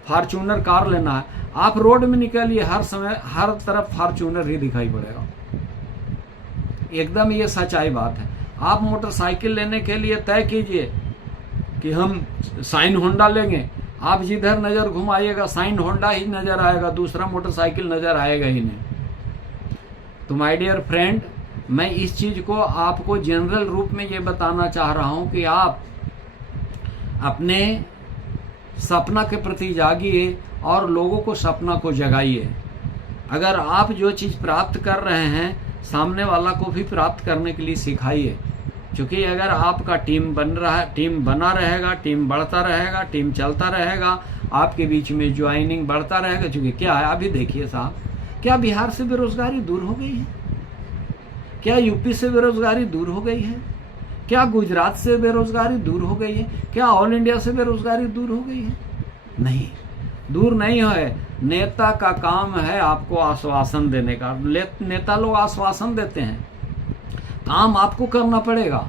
फॉर्च्यूनर कार लेना है, आप रोड में निकलिए, हर समय हर तरफ फॉर्च्यूनर ही दिखाई पड़ेगा। एकदम ये सच्चाई बात है। आप मोटरसाइकिल लेने के लिए तय कीजिए कि हम साइन होंडा लेंगे, आप जिधर नज़र घुमाइएगा साइन होंडा ही नज़र आएगा, दूसरा मोटरसाइकिल नज़र आएगा ही नहीं। तो माय डियर फ्रेंड, मैं इस चीज़ को आपको जनरल रूप में ये बताना चाह रहा हूँ कि आप अपने सपना के प्रति जागिए और लोगों को सपना को जगाइए। अगर आप जो चीज़ प्राप्त कर रहे हैं, सामने वाला को भी प्राप्त करने के लिए सिखाइए। क्योंकि अगर आपका टीम बना रहेगा, टीम बढ़ता रहेगा, टीम चलता रहेगा, आपके बीच में ज्वाइनिंग बढ़ता रहेगा। क्योंकि क्या है, अभी देखिए साहब, क्या बिहार से बेरोजगारी दूर हो गई है? क्या यूपी से बेरोजगारी दूर हो गई है? क्या गुजरात से बेरोजगारी दूर हो गई है? क्या ऑल इंडिया से बेरोजगारी दूर हो गई है? नहीं, दूर नहीं है। नेता का काम है आपको आश्वासन देने का। नेता लोग आश्वासन देते हैं, काम आपको करना पड़ेगा।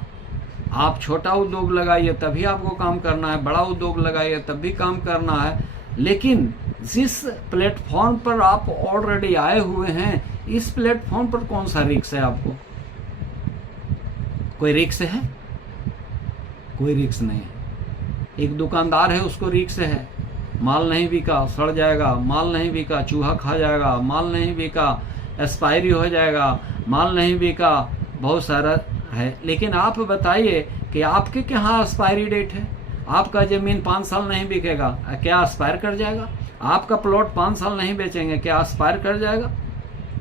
आप छोटा उद्योग लगाइए तभी आपको काम करना है, बड़ा उद्योग लगाइए तब भी काम करना है। लेकिन जिस प्लेटफॉर्म पर आप ऑलरेडी आए हुए हैं, इस प्लेटफॉर्म पर कौन सा रिस्क है आपको? कोई रिस्क है? कोई रिस्क नहीं है। एक दुकानदार है, उसको रिस्क है, माल नहीं बिका सड़ जाएगा, माल नहीं बिका चूहा खा जाएगा, माल नहीं बिका एक्सपायरी हो जाएगा, माल नहीं बिका बहुत सारा है। लेकिन आप बताइए कि आपके क्या एक्सपायरी डेट है? आपका जमीन 5 साल नहीं बिकेगा, क्या एक्सपायर कर जाएगा? आपका प्लॉट 5 साल नहीं बेचेंगे, क्या एक्सपायर कर जाएगा?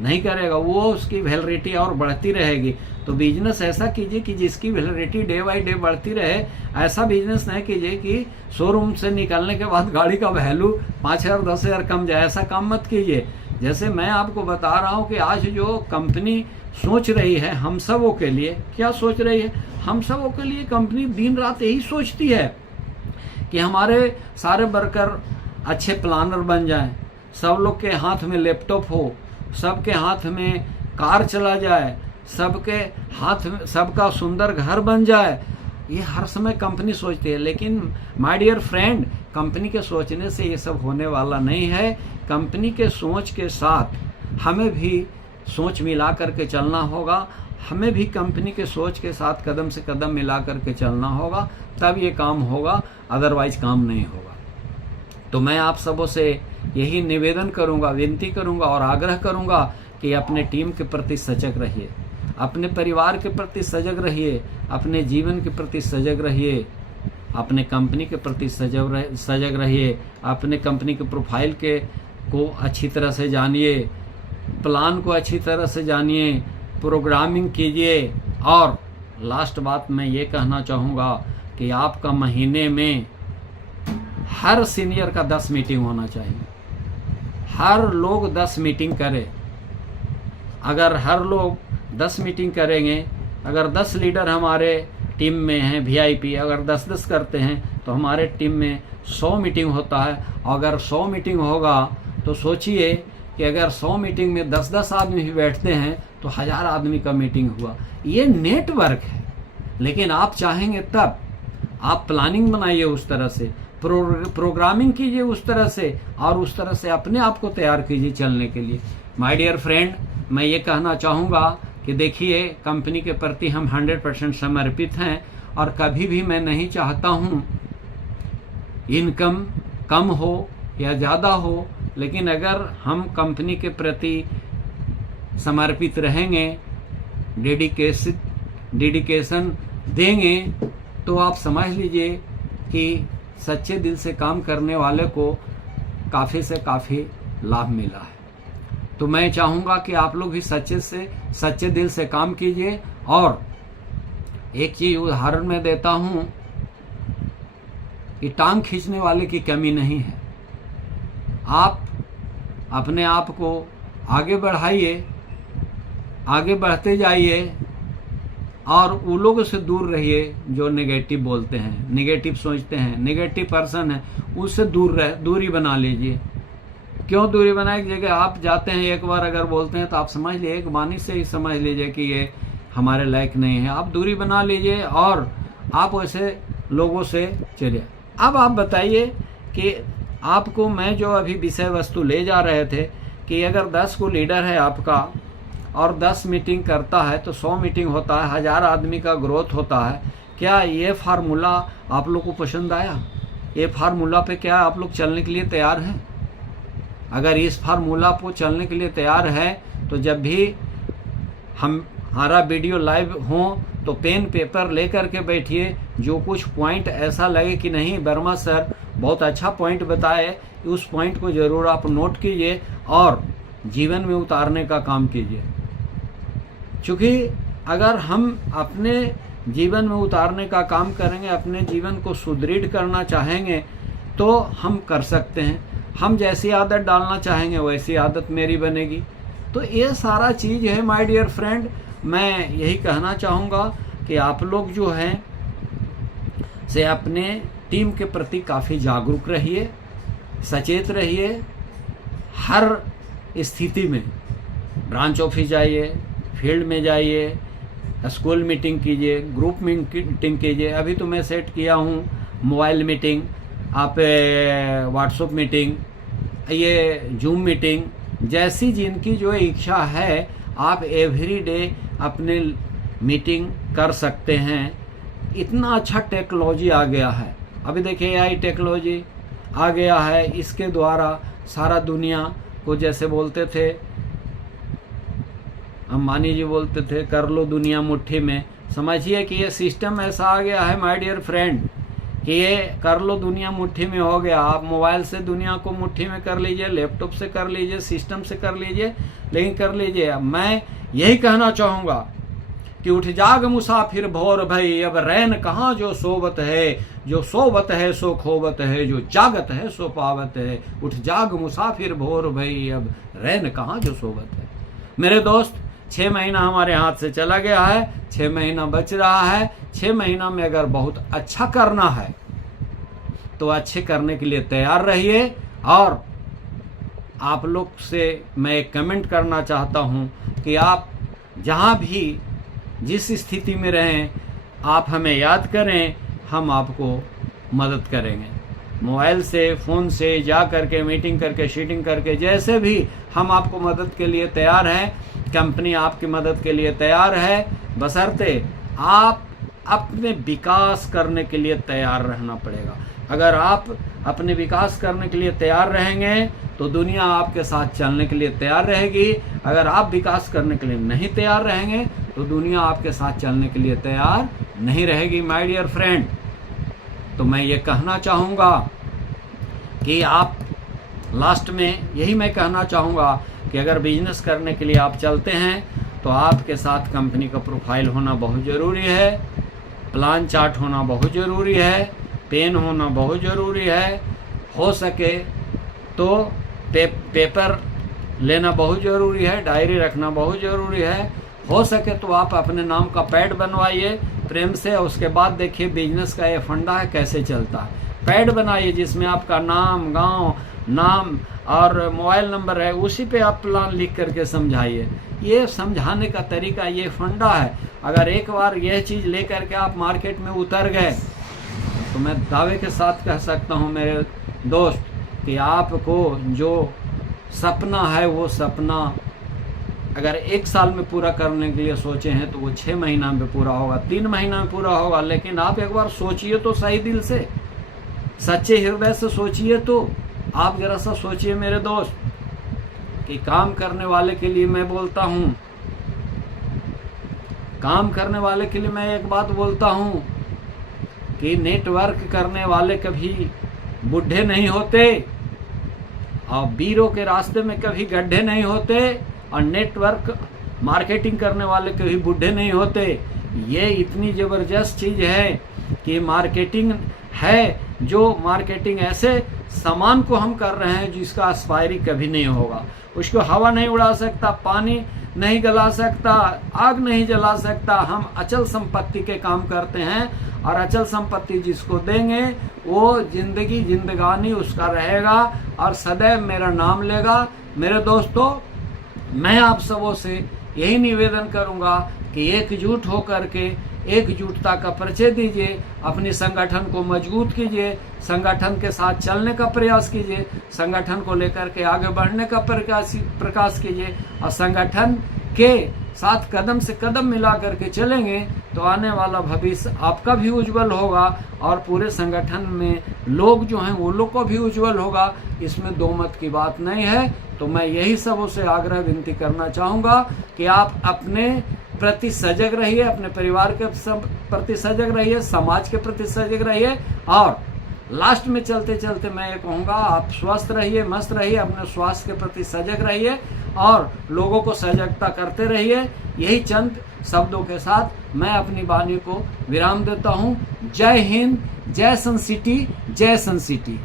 नहीं करेगा, वो उसकी वैलिडिटी और बढ़ती रहेगी। तो बिजनेस ऐसा कीजिए कि जिसकी वैलिडिटी डे बाई डे बढ़ती रहे। ऐसा बिजनेस नहीं कीजिए कि शोरूम से निकलने के बाद गाड़ी का वैल्यू 5,000 10,000 कम जाए, ऐसा काम मत कीजिए। जैसे मैं आपको बता रहा हूँ कि आज जो कंपनी सोच रही है हम सबों के लिए, क्या सोच रही है? हम सबों के लिए कंपनी दिन रात यही सोचती है कि हमारे सारे वर्कर अच्छे प्लानर बन जाएं, सब लोग के हाथ में लैपटॉप हो, सबके हाथ में कार चला जाए, सबके हाथ में सबका सुंदर घर बन जाए। ये हर समय कंपनी सोचती है, लेकिन माय डियर फ्रेंड, कंपनी के सोचने से ये सब होने वाला नहीं है। कंपनी के सोच के साथ हमें भी सोच मिला करके चलना होगा, हमें भी कंपनी के सोच के साथ कदम से कदम मिला करके चलना होगा, तब ये काम होगा, अदरवाइज काम नहीं होगा। तो मैं आप सबों से यही निवेदन करूंगा, विनती करूंगा और आग्रह करूंगा कि अपने टीम के प्रति सजग रहिए, अपने परिवार के प्रति सजग रहिए, अपने जीवन के प्रति सजग रहिए, अपने कंपनी के प्रति सजग रहिए, अपने कंपनी के प्रोफाइल को अच्छी तरह से जानिए, प्लान को अच्छी तरह से जानिए, प्रोग्रामिंग कीजिए। और लास्ट बात मैं ये कहना चाहूँगा कि आपका महीने में हर सीनियर का 10 मीटिंग होना चाहिए। हर लोग 10 मीटिंग करें। अगर हर लोग 10 मीटिंग करेंगे, अगर 10 लीडर हमारे टीम में हैं VIP, अगर 10-10 करते हैं तो हमारे टीम में 100 मीटिंग होता है। अगर 100 मीटिंग होगा तो सोचिए कि अगर 100 मीटिंग में 10-10 आदमी भी बैठते हैं तो 1000 आदमी का मीटिंग हुआ। ये नेटवर्क है। लेकिन आप चाहेंगे तब आप प्लानिंग बनाइए, उस तरह से प्रोग्रामिंग कीजिए, उस तरह से, और उस तरह से अपने आप को तैयार कीजिए चलने के लिए। माय डियर फ्रेंड, मैं ये कहना चाहूँगा कि देखिए, कंपनी के प्रति हम 100% समर्पित हैं और कभी भी मैं नहीं चाहता हूँ इनकम कम हो या ज़्यादा हो, लेकिन अगर हम कंपनी के प्रति समर्पित रहेंगे, डेडिकेशन देंगे, तो आप समझ लीजिए कि सच्चे दिल से काम करने वाले को काफ़ी से काफ़ी लाभ मिला है। तो मैं चाहूँगा कि आप लोग भी सच्चे दिल से काम कीजिए। और एक चीज़ उदाहरण मैं देता हूँ कि टांग खींचने वाले की कमी नहीं है। आप अपने आप को आगे बढ़ाइए, आगे बढ़ते जाइए और उन लोगों से दूर रहिए जो नेगेटिव बोलते हैं, नेगेटिव सोचते हैं, नेगेटिव पर्सन है, उससे दूरी बना लीजिए। क्यों दूरी बनाए? जगह आप जाते हैं, एक बार अगर बोलते हैं तो आप समझ लीजिए, एक बानी से ही समझ लीजिए कि ये हमारे लायक नहीं है। आप दूरी बना लीजिए और आप वैसे लोगों से चलिए। अब आप बताइए कि आपको मैं जो अभी विषय वस्तु ले जा रहे थे कि अगर 10 को लीडर है आपका और 10 मीटिंग करता है तो 100 मीटिंग होता है, 1000 आदमी का ग्रोथ होता है। क्या ये फार्मूला आप लोग को पसंद आया? ये फार्मूला पे क्या आप लोग चलने के लिए तैयार हैं? अगर इस फार्मूला पर चलने के लिए तैयार है तो जब भी हमारा वीडियो लाइव हो तो पेन पेपर लेकर के बैठिए। जो कुछ पॉइंट ऐसा लगे कि नहीं वर्मा सर बहुत अच्छा पॉइंट बताए, उस पॉइंट को जरूर आप नोट कीजिए और जीवन में उतारने का काम कीजिए। क्योंकि अगर हम अपने जीवन में उतारने का काम करेंगे, अपने जीवन को सुदृढ़ करना चाहेंगे तो हम कर सकते हैं। हम जैसी आदत डालना चाहेंगे वैसी आदत मेरी बनेगी। तो ये सारा चीज़ है माय डियर फ्रेंड। मैं यही कहना चाहूँगा कि आप लोग जो हैं से अपने टीम के प्रति काफ़ी जागरूक रहिए, सचेत रहिए। हर स्थिति में ब्रांच ऑफिस जाइए, फील्ड में जाइए, स्कूल मीटिंग कीजिए, ग्रुप मीटिंग कीजिए। अभी तो मैं सेट किया हूँ मोबाइल मीटिंग, आप व्हाट्सएप मीटिंग, ये जूम मीटिंग, जैसी जिनकी जो इच्छा है आप एवरी डे अपने मीटिंग कर सकते हैं। इतना अच्छा टेक्नोलॉजी आ गया है। अभी देखिए AI टेक्नोलॉजी आ गया है, इसके द्वारा सारा दुनिया को, जैसे बोलते थे अंबानी जी बोलते थे, कर लो दुनिया मुट्ठी में। समझिए कि ये सिस्टम ऐसा आ गया है माय डियर फ्रेंड कि ये कर लो दुनिया मुट्ठी में हो गया। आप मोबाइल से दुनिया को मुट्ठी में कर लीजिए, लैपटॉप से कर लीजिए, सिस्टम से कर लीजिए, लेकिन कर लीजिए। मैं यही कहना चाहूँगा कि उठ जाग मुसाफिर भोर भई, अब रैन कहाँ जो सोबत है, जो सोबत है सो खोबत है, जो जागत है सो पावत है। उठ जाग मुसाफिर भोर भई, अब रैन कहाँ जो सोबत है। मेरे दोस्त, 6 महीना हमारे हाथ से चला गया है, 6 महीना बच रहा है। 6 महीना में अगर बहुत अच्छा करना है तो अच्छे करने के लिए तैयार रहिए। और आप लोग से मैं एक कमेंट करना चाहता हूं कि आप जहां भी जिस स्थिति में रहें, आप हमें याद करें, हम आपको मदद करेंगे। मोबाइल से, फ़ोन से जा करके, मीटिंग करके, शीटिंग करके, जैसे भी हम आपको मदद के लिए तैयार हैं। कंपनी आपकी मदद के लिए तैयार है, बशर्ते आप अपने विकास करने के लिए तैयार रहना पड़ेगा। अगर आप अपने विकास करने के लिए तैयार रहेंगे तो दुनिया आपके साथ चलने के लिए तैयार रहेगी। अगर आप विकास करने के लिए नहीं तैयार रहेंगे तो दुनिया आपके साथ चलने के लिए तैयार नहीं रहेगी। माय डियर फ्रेंड, तो मैं ये कहना चाहूँगा कि आप लास्ट में यही मैं कहना चाहूँगा कि अगर बिजनेस करने के लिए आप चलते हैं तो आपके साथ कंपनी का प्रोफाइल होना बहुत ज़रूरी है, प्लान चार्ट होना बहुत ज़रूरी है, पेन होना बहुत ज़रूरी है, हो सके तो पेपर लेना बहुत ज़रूरी है, डायरी रखना बहुत ज़रूरी है। हो सके तो आप अपने नाम का पैड बनवाइए प्रेम से, उसके बाद देखिए बिजनेस का ये फंडा है कैसे चलता है। पैड बनाइए जिसमें आपका नाम, गांव, नाम और मोबाइल नंबर है, उसी पे आप प्लान लिख करके समझाइए। ये समझाने का तरीका, ये फंडा है। अगर एक बार यह चीज़ ले करके आप मार्केट में उतर गए तो मैं दावे के साथ कह सकता हूँ मेरे दोस्त कि आपको जो सपना है वो सपना अगर 1 साल में पूरा करने के लिए सोचे हैं तो वो 6 महीना में पूरा होगा, 3 महीना में पूरा होगा। लेकिन आप एक बार सोचिए तो सही दिल से, सच्चे हृदय से सोचिए। तो आप जरा सा सोचिए मेरे दोस्त कि काम करने वाले के लिए मैं बोलता हूँ, काम करने वाले के लिए मैं एक बात बोलता हूँ कि नेटवर्क करने वाले कभी बुढ़े नहीं होते और वीरों के रास्ते में कभी गड्ढे नहीं होते, और नेटवर्क मार्केटिंग करने वाले कभी बुढ़े नहीं होते। ये इतनी ज़बरदस्त चीज़ है कि मार्केटिंग है, जो मार्केटिंग ऐसे सामान को हम कर रहे हैं जिसका एक्सपायरी कभी नहीं होगा। उसको हवा नहीं उड़ा सकता, पानी नहीं गला सकता, आग नहीं जला सकता। हम अचल संपत्ति के काम करते हैं और अचल संपत्ति जिसको देंगे वो जिंदगानी उसका रहेगा और सदैव मेरा नाम लेगा। मेरे दोस्तों, मैं आप सबों से यही निवेदन करूंगा कि एकजुट होकर के एकजुटता का परिचय दीजिए, अपनी संगठन को मजबूत कीजिए, संगठन के साथ चलने का प्रयास कीजिए, संगठन को लेकर के आगे बढ़ने का प्रयास कीजिए और संगठन के साथ कदम से कदम मिला करके चलेंगे तो आने वाला भविष्य आपका भी उज्जवल होगा और पूरे संगठन में लोग जो हैं वो लोग को भी उज्जवल होगा। इसमें दो मत की बात नहीं है। तो मैं यही सबों से आग्रह विनती करना चाहूँगा कि आप अपने प्रति सजग रहिए, अपने परिवार के प्रति सजग रहिए, समाज के प्रति सजग रहिए और लास्ट में चलते चलते मैं ये कहूँगा आप स्वस्थ रहिए, मस्त रहिए, अपने स्वास्थ्य के प्रति सजग रहिए और लोगों को सजगता करते रहिए। यही चंद शब्दों के साथ मैं अपनी वाणी को विराम देता हूँ। जय हिंद, जय सन सिटी, जय सन सिटी।